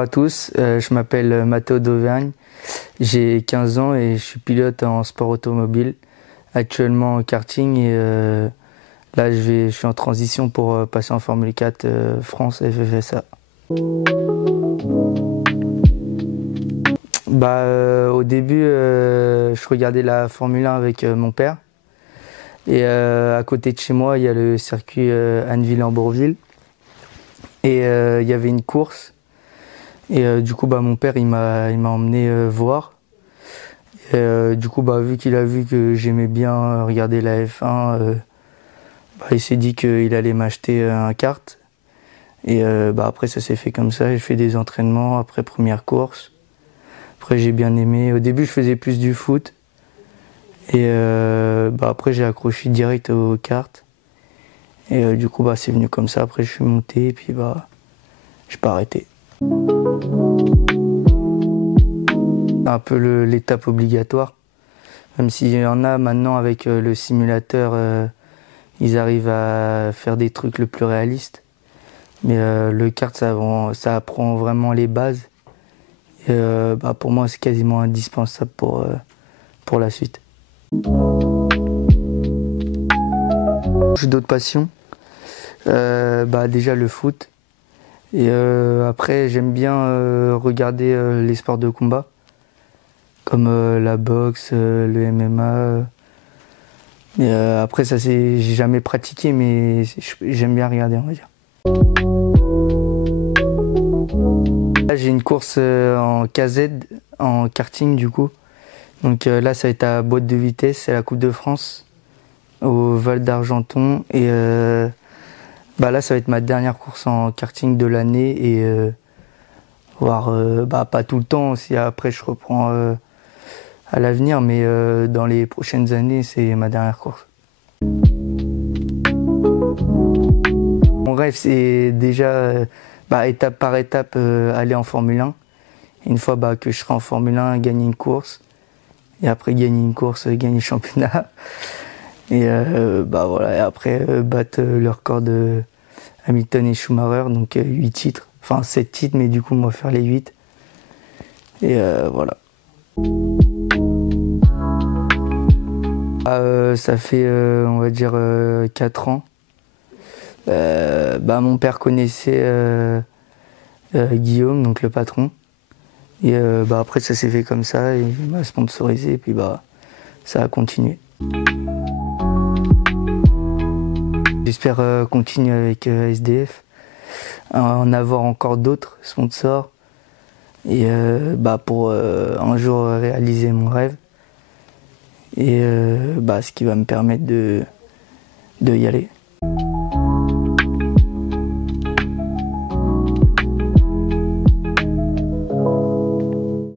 à tous, je m'appelle Matteo d'Auvergne, j'ai 15 ans et je suis pilote en sport automobile, actuellement en karting et là je suis en transition pour passer en Formule 4 France FFSA. Au début, je regardais la Formule 1 avec mon père et à côté de chez moi il y a le circuit Anneville-en-Bourville et il y avait une course. Et du coup, mon père, il m'a emmené voir. Et du coup, vu qu'il a vu que j'aimais bien regarder la F1, il s'est dit qu'il allait m'acheter un kart. Et après, ça s'est fait comme ça. J'ai fait des entraînements après première course. Après, j'ai bien aimé. Au début, je faisais plus du foot. Et après, j'ai accroché direct au kart. Et du coup, c'est venu comme ça. Après, je suis monté et puis je n'ai pas arrêté. Un peu l'étape obligatoire, même s'il y en a maintenant avec le simulateur, ils arrivent à faire des trucs le plus réalistes. Mais le kart, ça apprend vraiment les bases. Et, pour moi, c'est quasiment indispensable pour la suite. J'ai d'autres passions. Déjà le foot. Et après, j'aime bien regarder les sports de combat, comme la boxe, le MMA. Et après, ça, j'ai jamais pratiqué, mais j'aime bien regarder, on va dire. Là, j'ai une course en KZ, en karting du coup. Donc là, ça va être à boîte de vitesse, c'est la Coupe de France, au Val d'Argenton. Et là, ça va être ma dernière course en karting de l'année et voire pas tout le temps, si après je reprends à l'avenir, mais dans les prochaines années, c'est ma dernière course. Mon rêve, c'est déjà étape par étape aller en Formule 1. Une fois que je serai en Formule 1, gagner une course. Et après gagner une course, gagner le championnat. Et voilà. Et après battre le record de Hamilton et Schumacher, donc 8 titres. Enfin 7 titres, mais du coup on va faire les 8. Et voilà. Ça fait on va dire 4 ans. Mon père connaissait Guillaume, donc le patron. Et après ça s'est fait comme ça, et il m'a sponsorisé et puis ça a continué. J'espère continuer avec SDF, en avoir encore d'autres sponsors et pour un jour réaliser mon rêve et ce qui va me permettre de y aller.